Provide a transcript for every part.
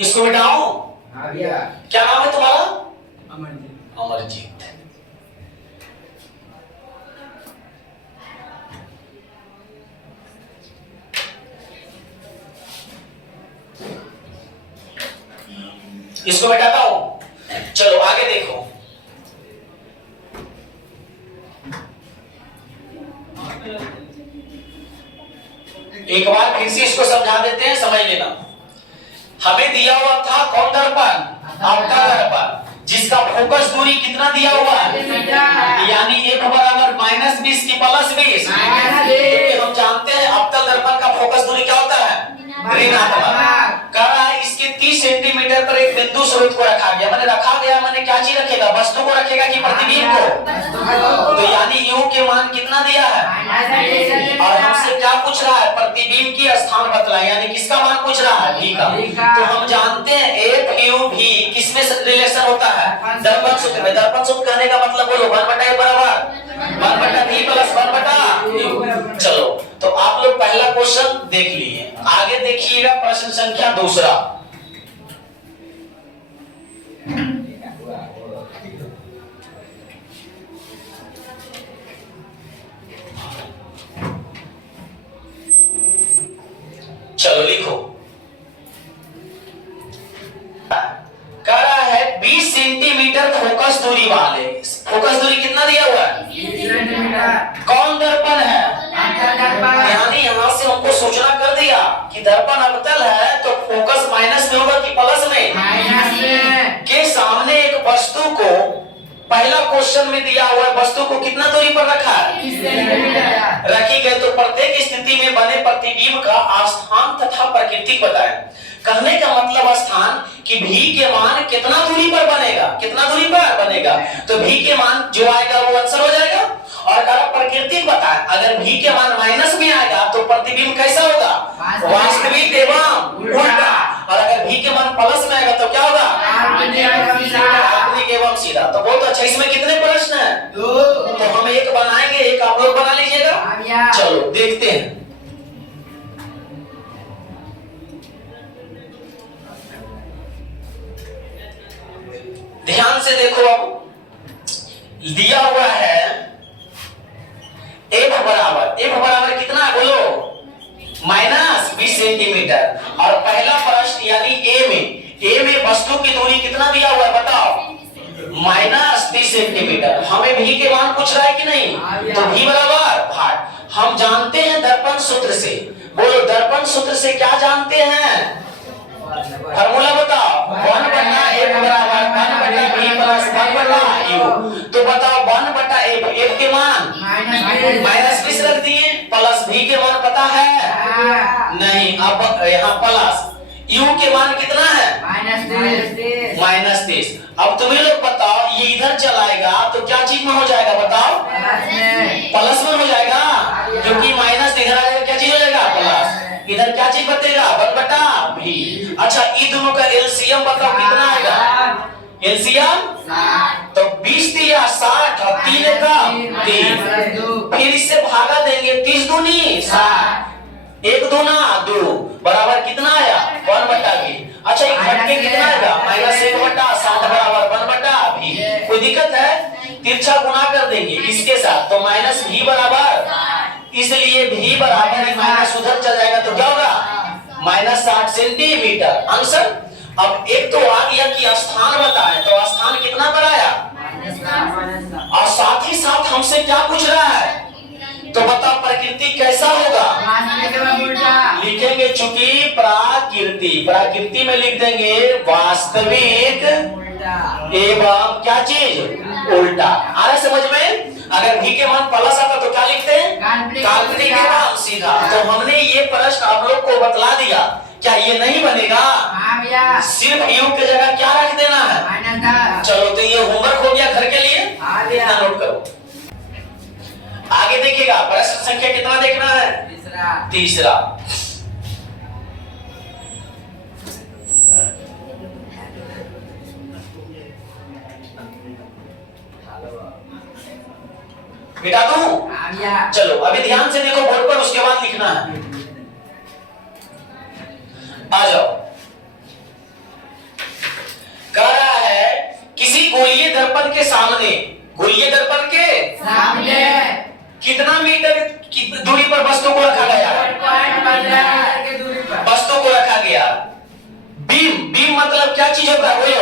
इसको मिटाओ। हाँ भैया। क्या नाम है तुम्हारा? अमरजीत। अमरजीत। इसको मिटाता हूं। चलो आगे देखो। एक बार फिर से इसको समझा देते हैं, समझ लेना। हमें दिया हुआ था कौन दर्पण? आपका दर्पण, जिसका फोकस दूरी कितना दिया हुआ है? यानी एक बराबर -20 की +20। हम जानते हैं अवतल दर्पण का फोकस दूरी क्या होता है? ऋणात्मक। कह रहा है इसके 30 सेंटीमीटर पर एक बिंदु स्रोत को रखा गया। मैंने रखा गया मैंने क्या चीज रखेगा? वस्तु को रखेगा कि प्रतिबिंब को? तो यानी u के मान कितना दिया है? और हमसे क्या पूछ रहा है? प्रतिबिंब की स्थान बतलाए, यानी किसका मान पूछ रहा है? v का। तो हम जानते हैं f u v किसमें रिलेशन होता है? दर्पण सूत्र में। दर्पण सूत्र कहने का मतलब बोलो 1/a बराबर 1/v + 1/u। चलो तो आप लोग पहला क्वेश्चन देख लिए। आगे देखिएगा प्रश्न संख्या दूसरा। चलो लिखो। कह रहा है 20 सेंटीमीटर फोकस दूरी वाले। फोकस दूरी कितना दिया हुआ है? 20 सेंटीमीटर। कौन दर्पण है? यानी यहाँ से हमको सूचना कर दिया कि दर्पण अवतल है तो फोकस माइनस में होगा कि प्लस में? माइनस में। के सामने एक वस्तु को, पहला क्वेश्चन में दिया हुआ वस्तु को कितना दूरी पर रखा है? 20 सेंटीमीटर रखी गई। तो प्रत्येक स्थिति में बने प्रतिबिंब का स्थान तथा प्रकृति बताएं। कहने का मतलब स्थान कि v के मान कितना दूरी पर बनेगा? कितना दूरी पर बनेगा? तो v के मान जो आएगा वो आंसर हो जाएगा। और अगर प्रकृति बताएं, अगर v के मान माइनस में आएगा तो प्रतिबिंब कैसा होगा? वास्तविक एवं उल्टा। और अगर v के मान प्लस में आएगा तो क्या होगा? काल्पनिक एवं सीधा। तो बहुत अच्छा। इसमें कितने प्रश्न हैं? 2। तो हम एक बनाएंगे, एक आप लोग बना लीजिएगा। चलो देखते हैं। ध्यान से देखो। अब दिया हुआ है f बराबर कितना है बोलो? -20 सेंटीमीटर। और पहला प्रश्न यानी a में वस्तु की दूरी कितना दिया हुआ है बताओ? -30 सेंटीमीटर। हमें v के मान पूछ रहा है कि नहीं? तो v बराबर भाग। हम जानते हैं दर्पण सूत्र से। बोलो दर्पण सूत्र से क्या जानते हैं? फार्मूला बताओ। 1/f बराबर 1/v + 1/u। तो बताओ 1/f, f के मान -20 रख दिए, प्लस v के मान पता है? नहीं। अब यहाँ प्लस u के मान कितना है? -30। अब तुम्हें लोग बताओ ये इधर चलाएगा तो क्या चीज में हो जाएगा बताओ? प्लस में हो जाएगा, क्योंकि माइनस इधर आएगा क्या चीज हो जाएगा? प्लस। इधर क्या चीज बतेगा? 1/v। अच्छा ये दोनों का एलसीएम बताओ कितना आएगा? एलसीएम तो 20 दिया 60 और 3 का 3। फिर इससे भागा देंगे, 30 दूनी 60, 1 दूना 2 बराबर कितना आया? 1/v। अच्छा एक घट के कितना आएगा? -1/60 बराबर 1/v। कोई दिक्कत है? तिरछा गुणा कर देंगे इसके साथ तो -v बराबर, इसलिए v बराबर माइनस उधर चल जाएगा तो क्या होगा? -60 सेंटीमीटर आंसर। अब एक तो आ गया कि स्थान बताएं, तो स्थान कितना बनाया? और साथ ही साथ हमसे क्या पूछ रहा है? तो बताओ प्रकृति कैसा होगा? लिखेंगे चूंकि प्रकृति में लिख देंगे वास्तविक एवं क्या चीज? उल्टा। आ रहा समझ में? अगर v के मान प्लस आता तो क्या लिखते हैं? काल्पनिक एवं सीधा। तो हमने ये प्रश्न आप लोग को बतला दिया। क्या ये नहीं बनेगा? सिर्फ u की जगह क्या रख देना है? चलो तो ये होमवर्क हो गया घर के लिए, इतना नोट करो। आगे देखिएगा प्रश्न संख्या कितना देखना है? तीसरा। मिटा दूं? चलो अभी ध्यान से देखो बोर्ड पर, उसके बाद लिखना है। आ जाओ। गोलीय दर्पण के सामने, गोलीय दर्पण के सामने कितना मीटर की दूरी पर वस्तु को रखा गया? 1.15 की दूरी पर वस्तु को रखा गया। बीम, बीम मतलब क्या चीज होता है? बोलो।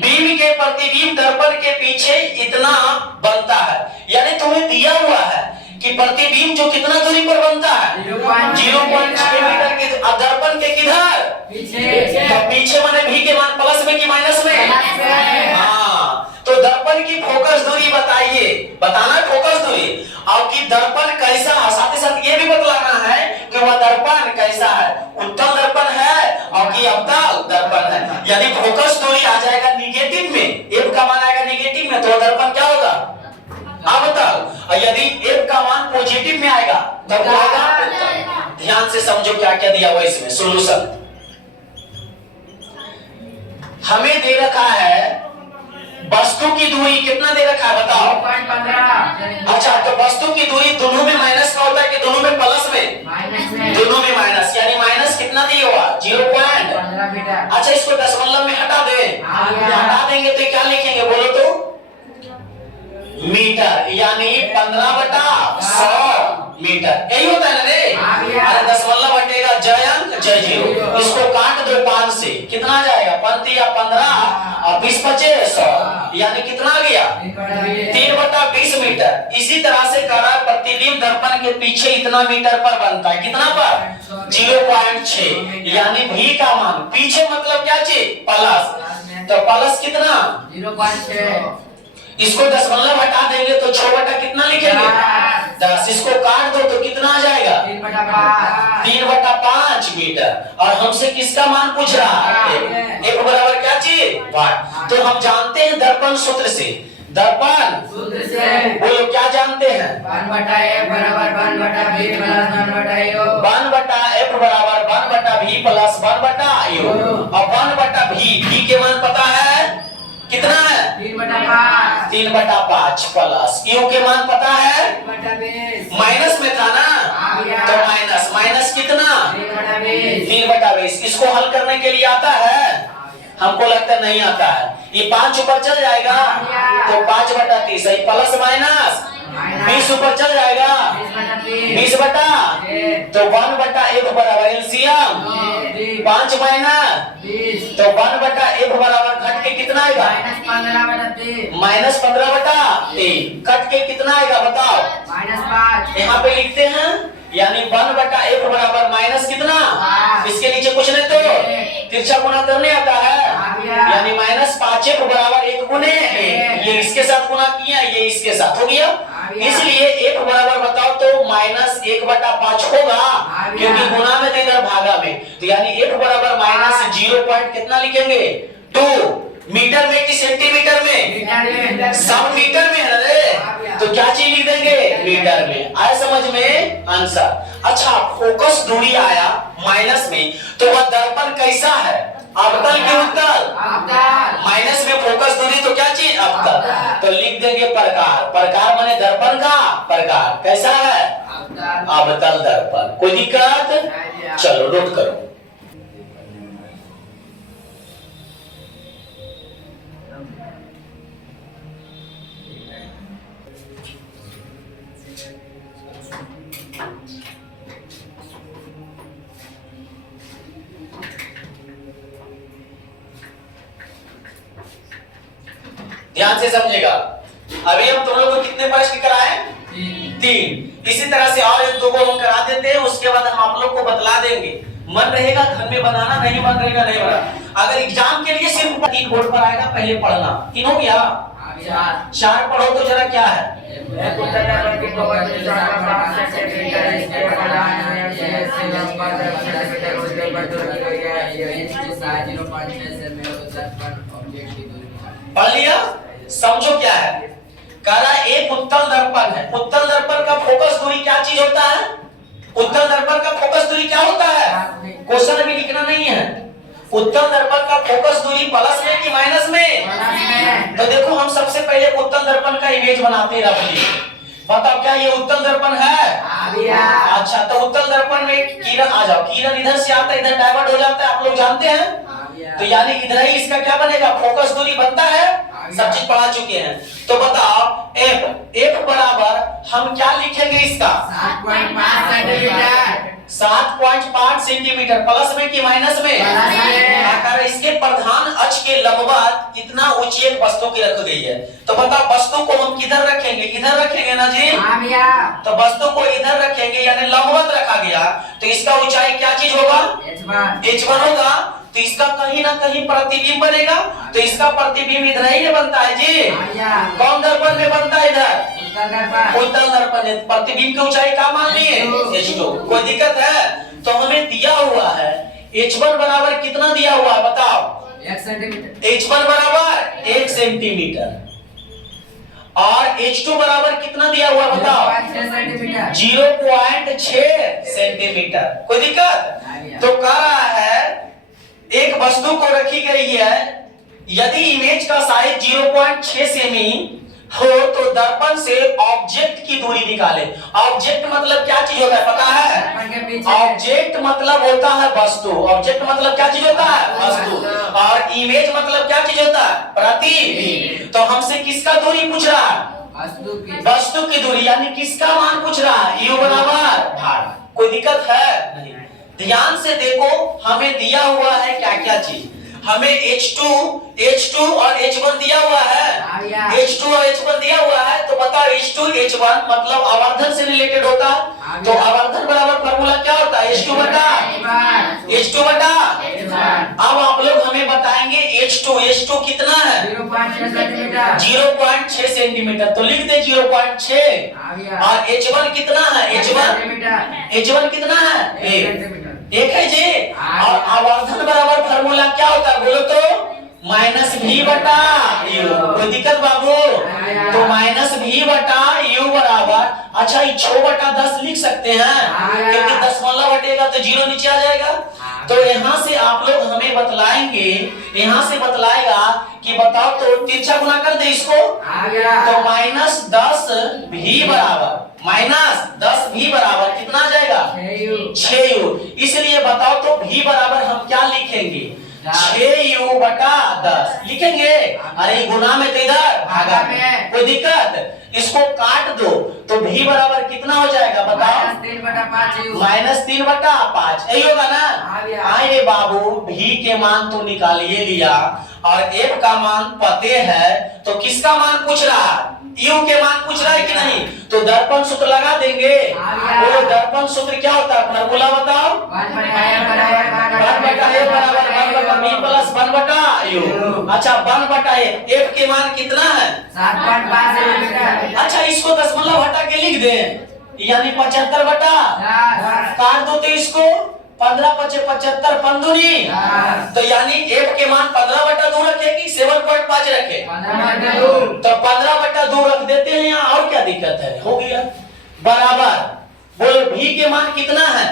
बीम के प्रतिबिंब दर्पण के पीछे इतना बनता है, यानी तुम्हें दिया हुआ है कि प्रतिबिंब जो कितना दूरी पर बनता है? 0.6 मीटर के दर्पण के किधर? पीछे। तो पीछे माने भी के मान प्लस में कि माइनस में? हाँ, तो दर्पण की फोकस दूरी बताइए, बताना फोकस दूरी, और कि दर्पण कैसा है, साथ ही साथ ये भी बतलाना है कि वह दर्पण कैसा है, उत्तल दर्पण है और कि अवतल दर्पण है। यदि फोकस दूरी आ जाएगा निगेटिव में, एफ का मान आएगा निगेटिव में, तो दर्पण क्या होगा? अवतल। और यदि एफ का मान पॉजिटिव में आएगा तब क्या होगा? उत्तल। ध्यान से समझो क्या क्या दिया हुआ इसमें सोल्यूशन। हमें दे रखा है वस्तु की दूरी, कितना दे रखा है बताओ? 1.15। अच्छा, तो वस्तु की दूरी दोनों में माइनस का होता है कि दोनों में प्लस में? माइनस में। दोनों में माइनस, यानी माइनस कितना दिया हुआ? 0.15 मीटर। अच्छा, इसको दशमलव में हटा दे, हटा देंगे तो क्या लिखेंगे बोलो तो? मीटर, यानी 15/100 मीटर, यही होता है ना रे? अरे दशमलव हटेगा जय अंक जय जीरो, इसको काट दो 5 से, कितना आ जाएगा? 5 या 15 और 20 बचे 100, यानी कितना आ गया? 3/20 मीटर। इसी तरह से करा प्रतिबिंब दर्पण के पीछे इतना मीटर पर बनता है, कितना पर? 0.6, यानी भी का मान पीछे मतलब क्या चीज? प्लस, तो प्लस कितना? 0.6। इसको दशमलव हटा देंगे तो 6 बटा कितना लिखेंगे? 10। इसको काट दो तो कितना आ जाएगा? 3/5 मीटर। और हमसे किसका मान पूछ रहा है? एक बराबर क्या चीज? वाट। तो हम जानते हैं दर्पण सूत्र से, दर्पण सूत्र से बोलो क्या जानते हैं? 1/f बराबर 1/v प्लस 1/u। 1/f बराबर 1/v प्लस 1/u, और 1/v, v के मान पता है कितना है? 3/5। 3/5 प्लस u के मान पता है? 3/20। माइनस में था ना, तो माइनस, माइनस कितना? 3/20। 3/20। इसको हल करने के लिए आता है? हमको लगता नहीं आता है। ये 5 ऊपर चल जाएगा तो 5/30, प्लस माइनस 20 ऊपर चल जाएगा 20 बटा, तो 1/f बराबर एलसीएम 5 माइनस, तो 1/f बराबर घट के कितना आएगा? -15/3। कट के कितना आएगा बताओ? -5। यहाँ पे लिखते हैं, यानी 1/f बराबर माइनस कितना? इसके नीचे कुछ नहीं तो तिरछा गुना करने आता है, यानी -5f बराबर 1 गुने, ये इसके साथ गुना किया, ये इसके साथ हो गया, इसलिए f बराबर बताओ तो -1/5 होगा, क्योंकि गुना में थे इधर भागा में, तो यानी f बराबर -0. कितना लिखेंगे? 2 मीटर में कि सेंटीमीटर में? सब मीटर में है रे, तो क्या चीज लिख देंगे? मीटर में। आए समझ में आंसर? अच्छा, फोकस दूरी आया माइनस में, तो वह दर्पण कैसा है? अवतल की उत्तल? माइनस में फोकस दूरी तो क्या चीज? अवतल। तो लिख देंगे प्रकार, प्रकार माने दर्पण का प्रकार कैसा है? अवतल दर्पण। कोई दिक्कत? चलो नोट करो। ध्यान से समझेगा। अभी हम तुम लोग को कितने प्रश्न कराए? 3। इसी तरह से और 1-2 को हम करा देते हैं, उसके बाद हम आप लोग को बतला देंगे। मन रहेगा घर में बनाना, नहीं मन रहेगा नहीं बनाना। अगर एग्जाम के लिए सिर्फ 3 बोर्ड पर आएगा, पहले पढ़ना। 3 हो गया? 4 पढ़ो तो जरा क्या है? पढ़ लिया? समझो क्या है। कह रहा एक उत्तल दर्पण है, उत्तल दर्पण का फोकस दूरी क्या चीज होता है? उत्तल दर्पण का फोकस दूरी क्या होता है? क्वेश्चन भी लिखना नहीं है। उत्तल दर्पण का फोकस दूरी प्लस में कि माइनस में? तो देखो हम सबसे पहले उत्तल दर्पण का इमेज बनाते हैं। रफली बताओ क्या ये उत्तल दर्पण है? अच्छा, तो उत्तल दर्पण में किरण आ जाओ, किरण इधर से आता है, इधर डाइवर्ट हो जाता है, आप लोग जानते हैं। तो यानी इधर ही इसका क्या बनेगा? फोकस दूरी बनता है, सब चीज पढ़ा चुके हैं। तो बताओ एफ बराबर हम क्या लिखेंगे इसका 7.5 सेंटीमीटर 7.5 सेंटीमीटर प्लस में कि माइनस में? प्लस में। अगर इसके प्रधान अक्ष के लंबवत कितना ऊंची एक वस्तु की रख गई है, तो बताओ वस्तु को हम किधर रखेंगे? इधर रखेंगे ना जी। हाँ भैया तो वस्तु को इधर रखेंगे यानी लंबवत रखा गया, तो इसका ऊंचाई क्या चीज होगा? h1 होगा। तो इसका कहीं ना कहीं प्रतिबिंब बनेगा, तो इसका प्रतिबिंब इधर ही में बनता है जी। कौन दर्पण में बनता है? इधर उत्तल दर्पण में। प्रतिबिंब की ऊंचाई क्या मान लिए? h2। कोई दिक्कत है? तो हमें दिया हुआ है h1 बराबर कितना दिया हुआ है बताओ? 1 सेंटीमीटर। h1 बराबर 1 सेंटीमीटर और h2 बराबर कितना दिया हुआ है बताओ? 0.6 सेंटीमीटर। कोई दिक्कत? तो कह रहा है एक वस्तु को रखी गई है, यदि इमेज का साइज 0.6 सेमी हो तो दर्पण से ऑब्जेक्ट की दूरी निकाले। ऑब्जेक्ट मतलब क्या चीज होता है पता है? ऑब्जेक्ट मतलब होता है वस्तु। ऑब्जेक्ट मतलब क्या चीज होता है? वस्तु। और इमेज मतलब क्या चीज होता है? प्रतिबिंब। तो हमसे किसका दूरी पूछ रहा है? वस्तु की दूरी यानी किसका मान पूछ रहा है? u बराबर भाग। कोई दिक्कत है? नहीं। ध्यान से देखो हमें दिया हुआ है क्या क्या चीज। हमें H2 और H1 दिया हुआ है। H2 और H1 दिया हुआ है, तो बताओ H2 H1 मतलब आवर्धन से रिलेटेड होता है। तो आवर्धन बराबर फार्मूला क्या होता है? H2 बटा। अब आप लोग हमें बताएंगे H2 कितना है? 0.6 सेंटीमीटर। तो लिख दे 0.6। और H1 कितना है? H1 कितना है? एक है जी। और आवर्धन बराबर फार्मूला क्या होता है बोलो तो? -v बटा u। कोई दिक्कत बाबू? तो -v बटा u बराबर, अच्छा ये 6/10 लिख सकते हैं क्योंकि दशमलव हटेगा तो 0 नीचे आ जाएगा। तो यहाँ से आप लोग हमें बतलाएंगे, यहाँ से बतलाएगा कि बताओ तो तिरछा गुना कर दे इसको। तो -10v बराबर कितना आ जाएगा? 6u। इसलिए बताओ तो v बराबर हम क्या लिखेंगे? 6u बटा 10 लिखेंगे। अरे गुना में तो इधर भागा में। कोई दिक्कत? इसको काट दो तो v बराबर कितना हो जाएगा बताओ? -3/5 यही होगा ना। आइए बाबू v के मान तो निकाल ही लिया और f का मान पते है, तो किसका मान पूछ रहा है? u के मान पूछ रहा है कि नहीं? तो दर्पण सूत्र लगा देंगे। वो दर्पण सूत्र क्या होता है? फार्मूला बताओ। 1/a बराबर 1/b प्लस 1/u। अच्छा 1/a। f के मान कितना है? 7.5 सेंटीमीटर। अच्छा इसको दशमलव हटा के लिख दे यानी 75 बटा। काट दो तो इसको 15×5 = 75 तो यानी f के मान 15/2 रखे कि 7.5 रखे? तो 15/2 रख देते हैं यहाँ, और क्या दिक्कत है? हो गया बराबर। बोलो v के मान कितना है?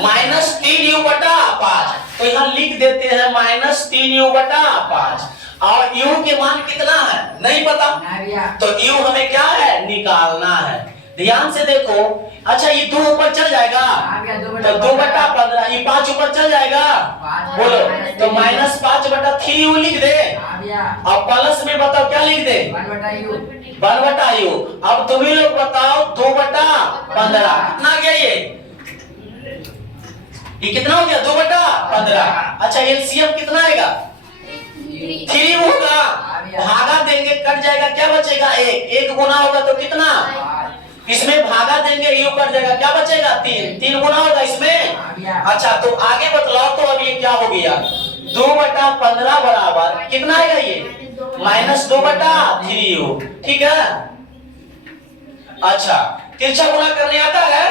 -3u बटा 5। तो यहाँ लिख देते हैं -3u बटा 5। और u के मान कितना है? नहीं पता। तो u हमें क्या है? निकालना है। ध्यान से देखो। अच्छा ये 2 ऊपर चल जाएगा तो 2/15। ये 5 ऊपर चल जाएगा बोलो तो -5/3u लिख दे। अब प्लस में बताओ क्या लिख दे? 1/u। अब तुम ही लोग बताओ 2/15 कितना गया? ये कितना हो गया? 2/15। अच्छा एलसीएम कितना आएगा? 3 होगा। भागा देंगे कट जाएगा, क्या बचेगा? 1 गुना होगा तो कितना? इसमें भागा देंगे यू कट जाएगा, क्या बचेगा? 3 गुना होगा इसमें। अच्छा तो आगे बतलाओ तो अब ये क्या हो गया? 2/15 बराबर कितना आएगा? ये -2/3u। ठीक है। अच्छा तिरछा गुना करने आता है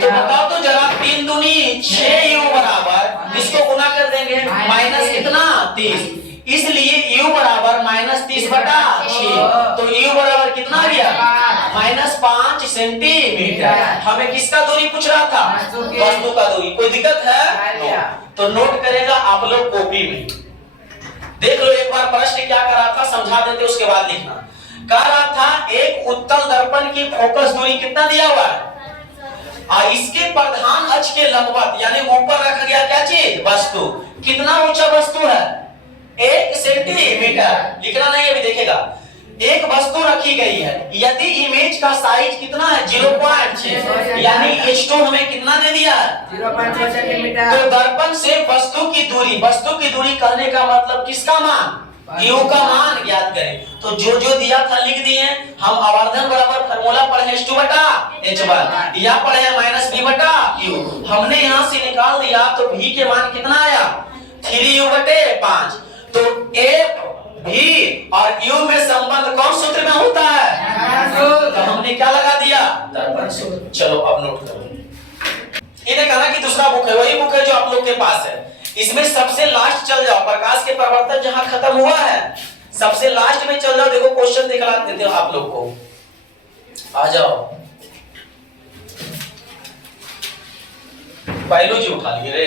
तो बताओ तो जरा 3 दूनी 6u बराबर इसको गुना कर देंगे माइनस कितना? 30। इसलिए u बराबर -30/6। तो u बराबर कितना गया? -5 सेंटीमीटर। हमें किसका दूरी पूछ रहा था? वस्तु का दूरी। कोई दिक्कत है? तो नोट करेगा आप लोग कॉपी में। देख लो एक बार प्रश्न क्या कर रहा था, समझा देते उसके बाद लिखना। कह रहा था एक उत्तल दर्पण की फोकस दूरी कितना दिया हुआ है और इसके प्रधान अक्ष के लंबवत यानी ऊपर रखा गया क्या चीज? वस्तु। कितना ऊंचा वस्तु है? 1 सेंटीमीटर। लिखना नहीं अभी देखेगा। एक वस्तु रखी गई है, यदि इमेज का साइज कितना है 0.6, यानी H2 हमें कितना दे दिया है 0.6 सेंटीमीटर। तो दर्पण से वस्तु की दूरी कहने का मतलब किसका मान, U का मान ज्ञात करें। तो जो जो दिया था लिख दिए। हम आवर्धन बराबर फार्मूला पढ़े H2 बटा H1, या पढ़े -B बटा U। हमने यहाँ से निकाल दिया तो V के मान कितना आया 3U बटे 5। तो F भी और U में संबंध कौन सूत्र में होता है, तो हमने क्या लगा दिया दर्पण सूत्र। चलो अब नोट करो। इन्हें कहा कि दूसरा बुक है, वही बुक है जो आप लोग के पास है। इसमें सबसे लास्ट चल जाओ, प्रकाश के प्रवर्तन जहां खत्म हुआ है सबसे लास्ट में चल जाओ। देखो क्वेश्चन दिखला देते हो आप लोग को, आ जाओ। बायोलॉजी उठा लिए रे,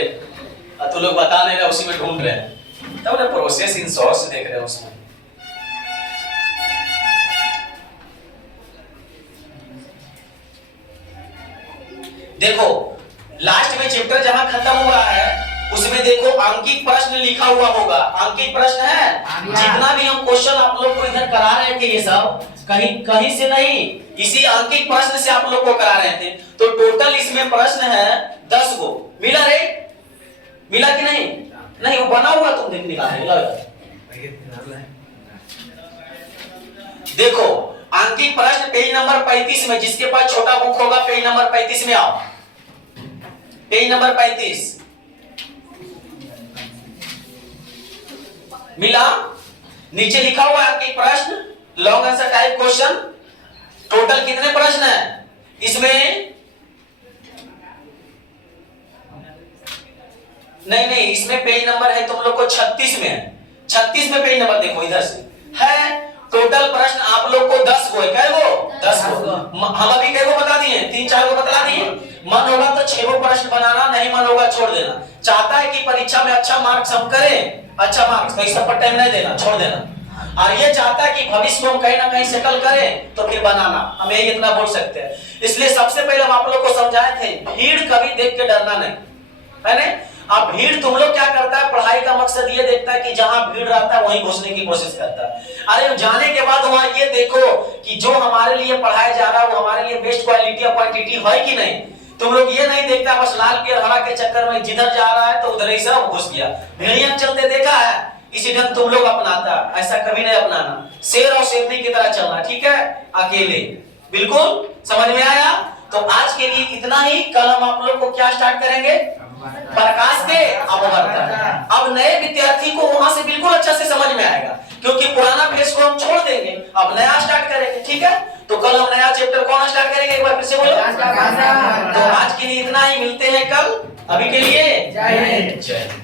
तो लोग बता नहीं रहे, उसी में ढूंढ रहे हैं, तब ना प्रोसेस इन सोर्स देख रहे हैं उसमें। देखो लास्ट में चैप्टर जहां खत्म हुआ है उसमें देखो अंकित प्रश्न लिखा हुआ होगा। अंकित प्रश्न है, जितना भी हम क्वेश्चन आप लोग को इधर करा रहे थे ये सब कहीं से नहीं, इसी अंकित प्रश्न से आप लोग को करा रहे थे। तो टोटल इसमें प्रश्न है 10 गो। मिला रे, मिला कि नहीं? नहीं वो बना हुआ तुम देख निकाल। देखो अंकित प्रश्न पेज नंबर 35 में, जिसके पास छोटा बुक होगा पेज नंबर 35 में आओ। पेज नंबर 35 मिला? नीचे लिखा हुआ है अंकित प्रश्न, long answer type question. Total कितने प्रश्न है इसमें? नहीं इसमें पेज नंबर है तुम लोग को 36 में है। 36 में पेज नंबर देखो इधर से है। टोटल प्रश्न आप लोग को 10 गो है। कै गो? 10 गो। हम अभी कै गो बता दिए, 3-4 गो बता दिए। मन होगा तो 6 गो प्रश्न बनाना, नहीं मन होगा छोड़ देना। चाहता है कि परीक्षा में अच्छा मार्क्स हम करें, अच्छा मार्क्स, तो इस सब पर टाइम नहीं देना, छोड़ देना। और ये चाहता है कि भविष्य में हम कहीं ना कहीं सेटल करें तो फिर बनाना, हम यही इतना बोल सकते हैं। इसलिए सबसे पहले हम आप लोग को समझाए थे भीड़ कभी देख के डरना नहीं, है ना? अब भीड़ तुम लोग क्या करता है, पढ़ाई का मकसद ये देखता है कि जहां भीड़ रहता है वहीं घुसने की कोशिश करता है। अरे जाने के बाद वहां ये देखो कि जो हमारे लिए पढ़ाया जा रहा है वो हमारे लिए बेस्ट क्वालिटी और क्वांटिटी है कि नहीं। तुम लोग ये नहीं देखता बस लाल के हरा के चक्कर में जिधर जा रहा है तो उधर ही सब घुस गया। भेड़िया चलते देखा है, इसी ढंग तुम लोग अपनाता, ऐसा कभी नहीं अपनाना। शेर और शेरनी की तरह चलना, ठीक है, अकेले। बिल्कुल समझ में आया? तो आज के लिए इतना ही। कल हम आप लोग को क्या स्टार्ट करेंगे, प्रकाश के अपवर्तन। अब नए विद्यार्थी को वहां से बिल्कुल अच्छा से समझ में आएगा, क्योंकि पुराना फेस को हम छोड़ देंगे, अब नया स्टार्ट करेंगे, ठीक है? तो कल हम नया चैप्टर कौन स्टार्ट करेंगे, एक बार फिर से बोलो। तो आज के लिए इतना ही, मिलते हैं कल। अभी के लिए जय हिंद।